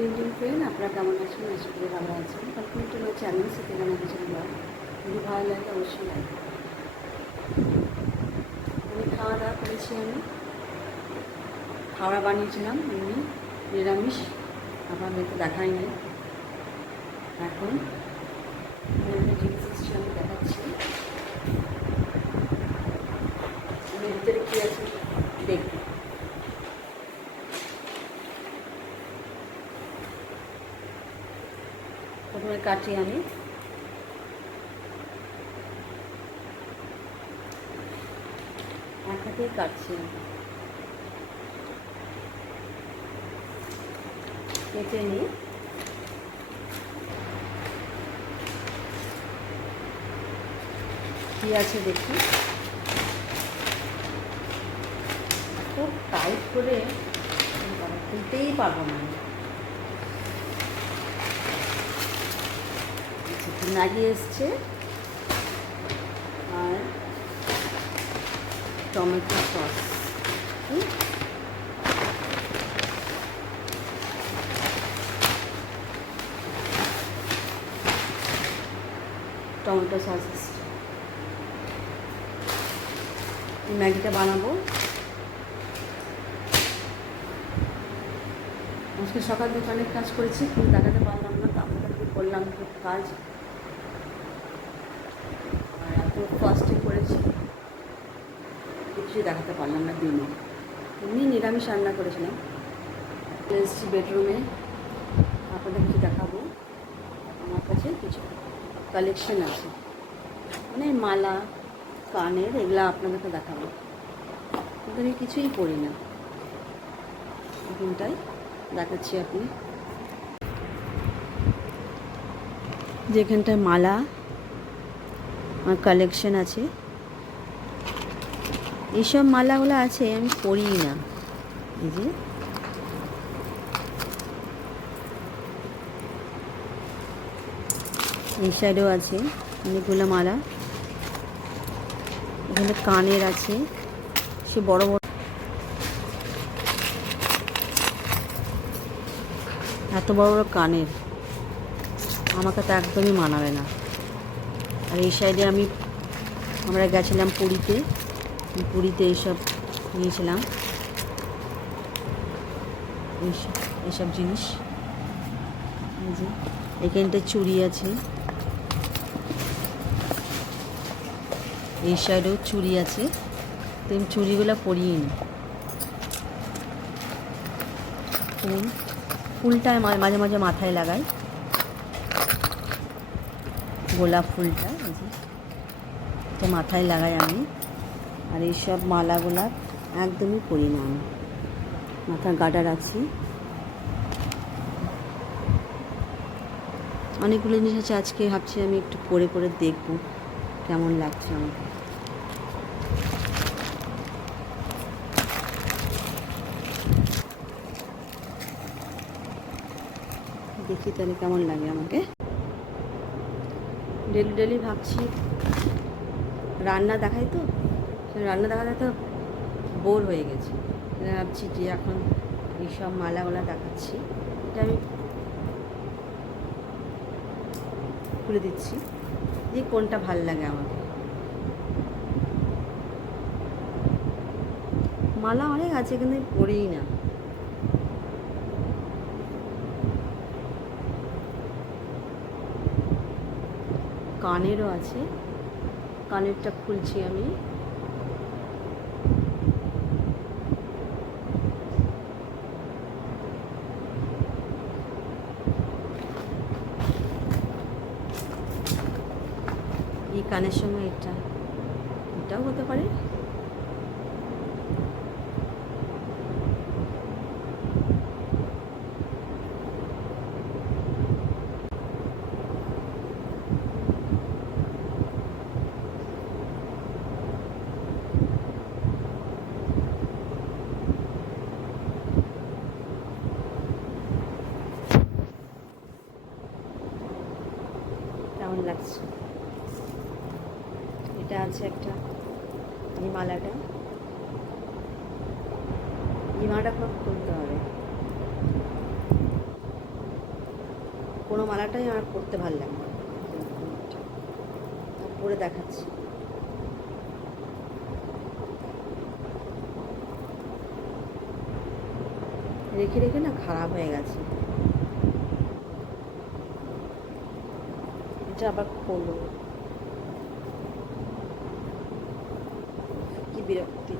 Printing friend, আপনারা কেমন আছেন? আশা করি ভালো আছেন। তখন একটু আমার চ্যানেল সাথে জানা কিছু যদি ভালো লাগে অবশ্যই লাইক। খাওয়া দাওয়া করেছি। আমি খাওয়া বানিয়েছিলাম এমনি নিরামিষ, আপনাদেরকে দেখাই নাই। এখন জিনিস এসেছি, আমি দেখাচ্ছি এর ভিতরে কী আছে দেখুন। প্রথমে কাটি আমি, এক হাতেই কাটছি। কেটে নিই। কী আছে দেখি। খুব টাইট করে খুলতেই পারবো না। ম্যাগি এসছে আর টমেটো সস। টমেটো সস ম্যাগিটা বানাবো। আজকে সকাল থেকে অনেক কাজ করেছি, কিন্তু দেখাতে পারলাম না। তো আপনাদেরকে করলাম খুব কাজ, আর এত ফাস্টে করেছি কিছুই দেখাতে পারলাম না। দিনে এমনি নিরামিষ রান্না করেছিলাম। এসেছি বেডরুমে, আপনাদের কিছু দেখাবো। আমার কাছে কিছু কালেকশন আছে, মানে মালা, কানের, এগুলো আপনাদেরকে দেখাবো। কিন্তু আমি কিছুই করি না, এখানটাই দেখাচ্ছি। আপনি যেখানটায় মালা আমার কালেকশন আছে, এইসব মালাগুলো আছে, আমি পরি না। এই যে এই সাইডেও আছে অনেকগুলো মালা। এখানে কানের আছে, সে বড় বড়, এত বড় বড় কানের আমাকে তো একদমই মানাবে না। আর এই সাইডে আমরা গেছিলাম পুরীতে, পুরীতে এইসব নিয়েছিলাম, এইসব জিনিস। এই যে এখানটা চুড়ি আছে, এই সাইডেও চুড়ি আছে, তো আমি চুড়িগুলো পরিয়ে নিই। ফুলটা মাঝে মাঝে মাথায় লাগাই, গোলাপ ফুলটা এটা মাথায় লাগাই আমি। আর এইসব মালাগুলা একদমই পরি না আমি, মাথার গার্ডার রাখছি। অনেকগুলো জিনিস আছে, আজকে ভাবছি আমি একটু পরে পরে দেখবো কেমন লাগছে আমাকে। দেখি তাহলে কেমন লাগে আমাকে। ডেলি ডেলি ভাবছি রান্না দেখাই, তো রান্না দেখাতে তো বোর হয়ে গেছে। ভাবছি যে এখন এইসব মালাগুলা দেখাচ্ছি, এটা আমি খুলে দিচ্ছি যে কোনটা ভাল লাগে আমাকে। মালা অনেক আছে, কিন্তু আমি পরিই না। কানেরও আছে, কানেরটা খুলছি আমি। এই কানের সঙ্গে এটাও হতে পারে। কেমন লাগছে? এটা আছে একটা, এই মালাটা খুব খুলতে হবে। মালাটাই আমার পরতে ভালো লাগে, পরে দেখাচ্ছি। রেখে রেখে না খারাপ হয়ে গেছে, এটা আবার খোলো, কি বিরক্তি।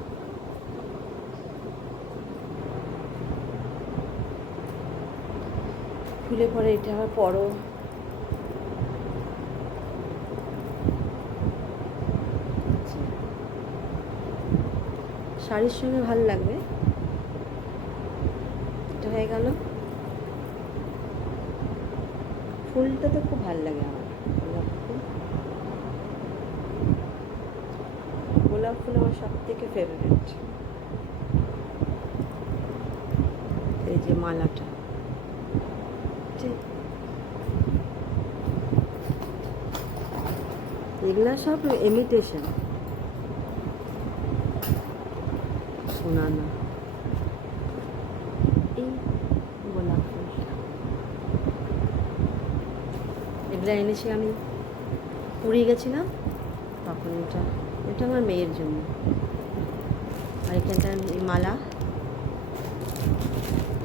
খুলে পরে এটা আবার পরো। শাড়ির সঙ্গে ভালো লাগবে। এটা হয়ে গেল। ফুলটা তো খুব ভালো লাগে আমার, গোলাপ ফুল। গোলাপ ফুল আমার সব থেকে ফেভারিট। এই যে মালাটা, এগুলা সব ইমিটেশন, শোনা না। এই গোলাপ ফুল এগুলো এনেছি আমি, পুরী গেছিলাম তখন। এটা এটা আমার মেয়ের জন্য। আর এখানটার এই মালা,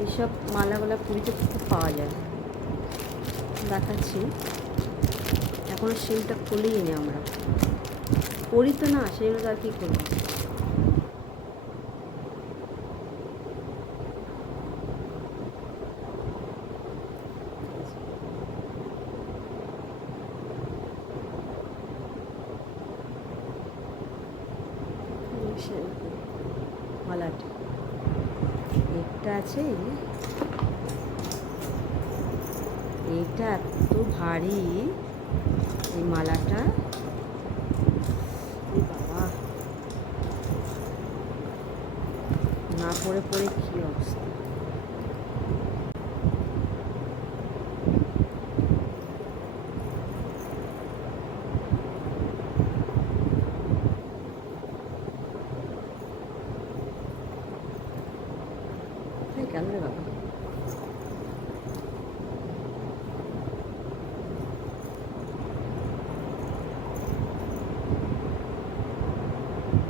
এইসব মালাগুলা পুরীতে খুব পাওয়া যায়। দেখাচ্ছি, এখনও সিলটা খুলিই নি আমরা, করি তো না, সেগুলো আর কী করবো। মালাটা একটা আছে, এইটা এত ভারী এই মালাটা, বাবা না পরে পরে কি অবস্থা। কেন রে বাবা,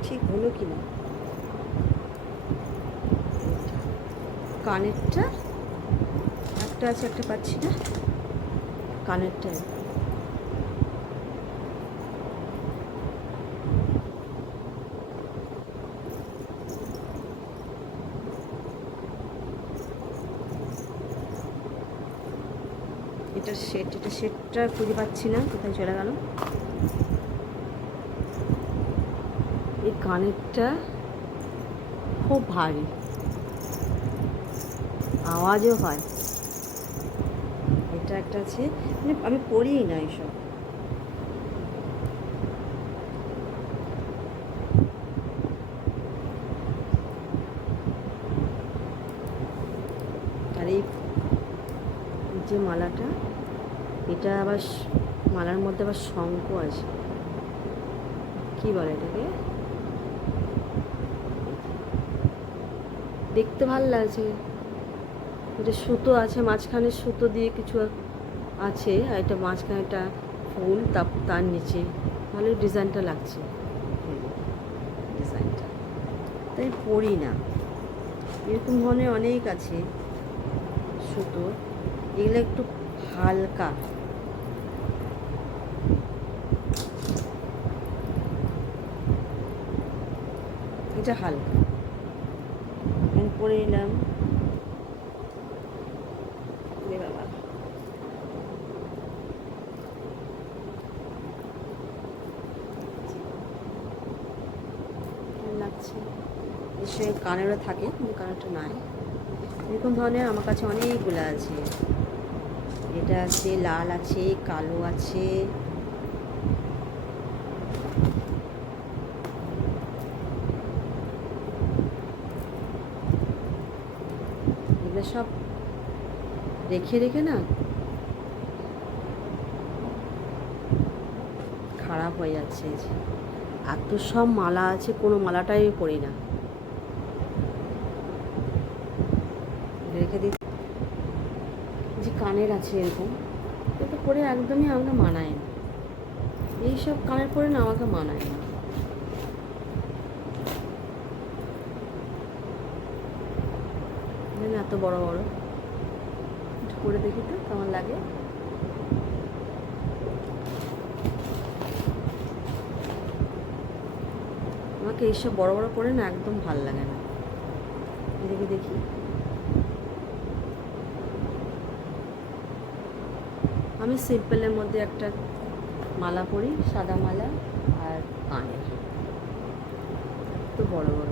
ঠিক হলো কি না। কানেরটা একটা আছে, একটা পাচ্ছি না, কানেরটা এটা সেট, এটা সেটটা খুঁজে পাচ্ছি না, কোথায় চলে গেল। এই কানেরটা খুব ভারী, আওয়াজও হয়। এটা একটা আছে, মানে আমি পড়িই না এইসব। আর এই যে মালাটা, এটা আবার মালার মধ্যে আবার শঙ্খ আছে, কি বলে এটাকে, দেখতে ভালো লাগছে। এটা সুতো আছে মাঝখানে, সুতো দিয়ে কিছু আছে, আর এটা মাঝখানে একটা ফুল, তার নিচে ভালোই ডিজাইনটা লাগছে, ডিজাইনটা তাই পড়ি না। এরকম ধরনের অনেক আছে সুতো, এগুলো একটু হালকা, এটা হালকা, আমি পরে নিলাম। বাবা লাগছে, সে কানেরও থাকে কিন্তু কানেরটা নাই। এরকম ধরনের আমার কাছে অনেকগুলো আছে, এটা আছে, লাল আছে, কালো আছে, এগুলো সব রেখে রেখে না খারাপ হয়ে যাচ্ছে। এত সব মালা আছে, কোনো মালাটাই পরি না, রেখে দিই। যে কানের আছে এরকম, এটা পরে একদমই আমাকে মানায় না, এইসব কানের পরে না আমাকে মানায় না। এত বড় বড় একটু পরে দেখি তো কেমন লাগে। আমাকে এইসব বড় বড় পরে না একদম ভাল লাগে না। দেখি দেখি, আমি সিম্পলের মধ্যে একটা মালা পরি, সাদা মালা আর কানের, এত বড় বড়।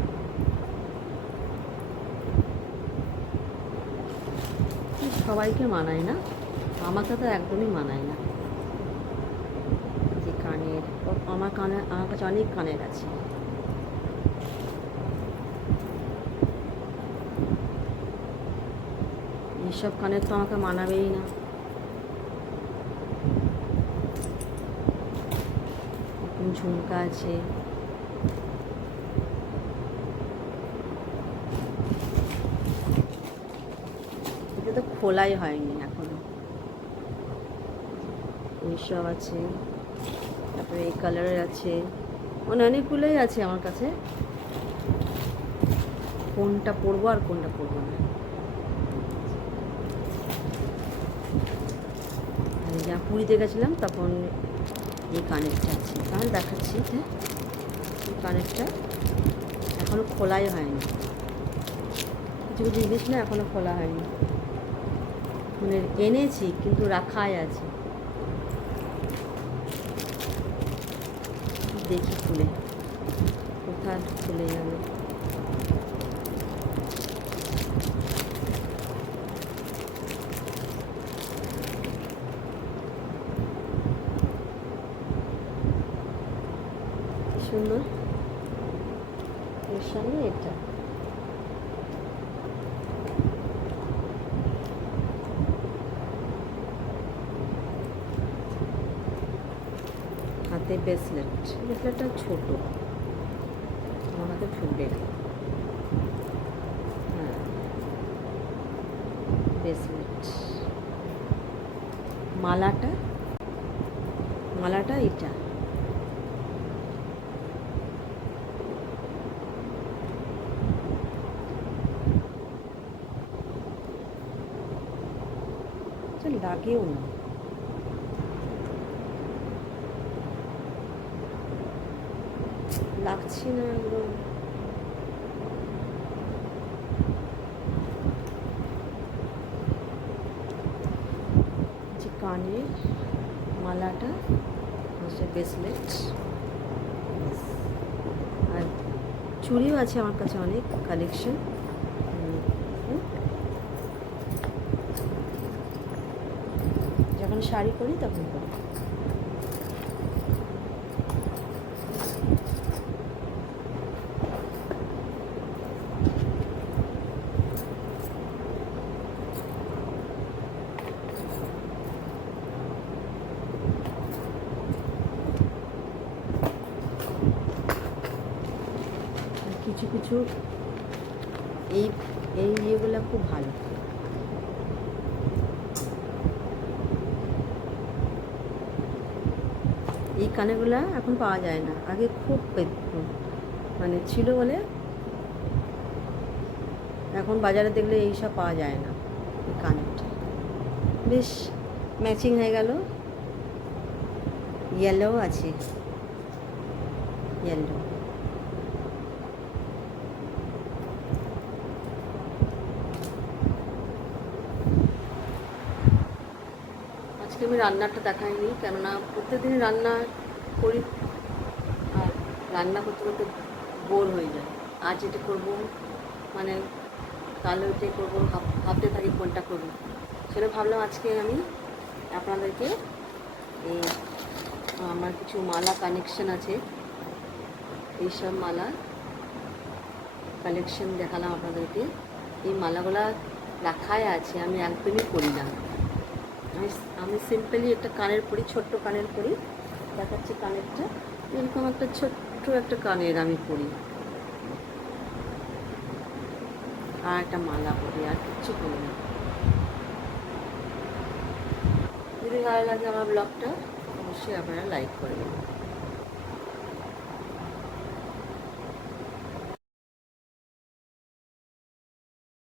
সবাইকে মানায় না, আমাকে তো একদমই মানায় না। যে কানের, আমার কাছে অনেক কানের আছে। এইসব কানের তো আমাকে মানাবেই না। ঝুমকা আছে, এটা তো খোলাই হয়নি এখনো। এইসব আছে, তারপরে এই কালারের আছে, অনেকগুলোই আছে আমার কাছে। কোনটা পরবো আর কোনটা পরবো না, যা পুরীতে গেছিলাম তখন এই কানেরটা আছে, কানের দেখাচ্ছি। হ্যাঁ, এই কানেরটা এখনো খোলাই হয়নি, কিছু কিছু জিনিস না এখনো খোলা হয়নি, মানে এনেছি কিন্তু রাখাই আছে। দেখি খুলে, কোথায় খুলে যাবে। সুন্দর, এর সঙ্গে এটা হাতে ব্রেসলেটটা ছোট, আমার হাতে ফুটবে না। হ্যাঁ, ব্রেসলেট, মালাটা এটা, লাগেও না। লাগছে না একদম। যে কানের মালাটা হচ্ছে ব্রেসলেট, আর চুড়িও আছে আমার কাছে অনেক কালেকশন। যখন শাড়ি পরি তখন পরি। কিছু কিছু এই এই ইয়েগুলো খুব ভালো, এই কানেরগুলো এখন পাওয়া যায় না, আগে খুব মানে ছিল বলে, এখন বাজারে দেখলে এইসব পাওয়া যায় না। এই কানেরটা বেশ ম্যাচিং হয়ে গেল, ইয়েলো আছে, ইয়েলো। আজকে আমি রান্নাটা দেখাইনি, কেননা প্রত্যেকদিন রান্না করি আর রান্না করতে করতে বোর হয়ে যায়। আজ এটা করবো, মানে কাল ওইটাই করবো, ভাবতে থাকি কোনটা করবো। সেটা ভাবলাম আজকে আমি আপনাদেরকে এই আমার কিছু মালা কালেকশন আছে, এইসব মালা কালেকশন দেখালাম আপনাদেরকে। এই মালাগুলা রাখাই আছে, আমি একদমই পরি না। আমি সিম্পলি একটা কানের পরি, ছোট্ট কানের পরি, দেখাচ্ছি কানেরটা। এরকম একটা ছোট্ট একটা কানের আমি পরি, আর একটা মালা পরি, আর কিচ্ছু পরি না। যদি ভালো লাগে আমার ব্লগটা অবশ্যই আপনারা লাইক করবেন।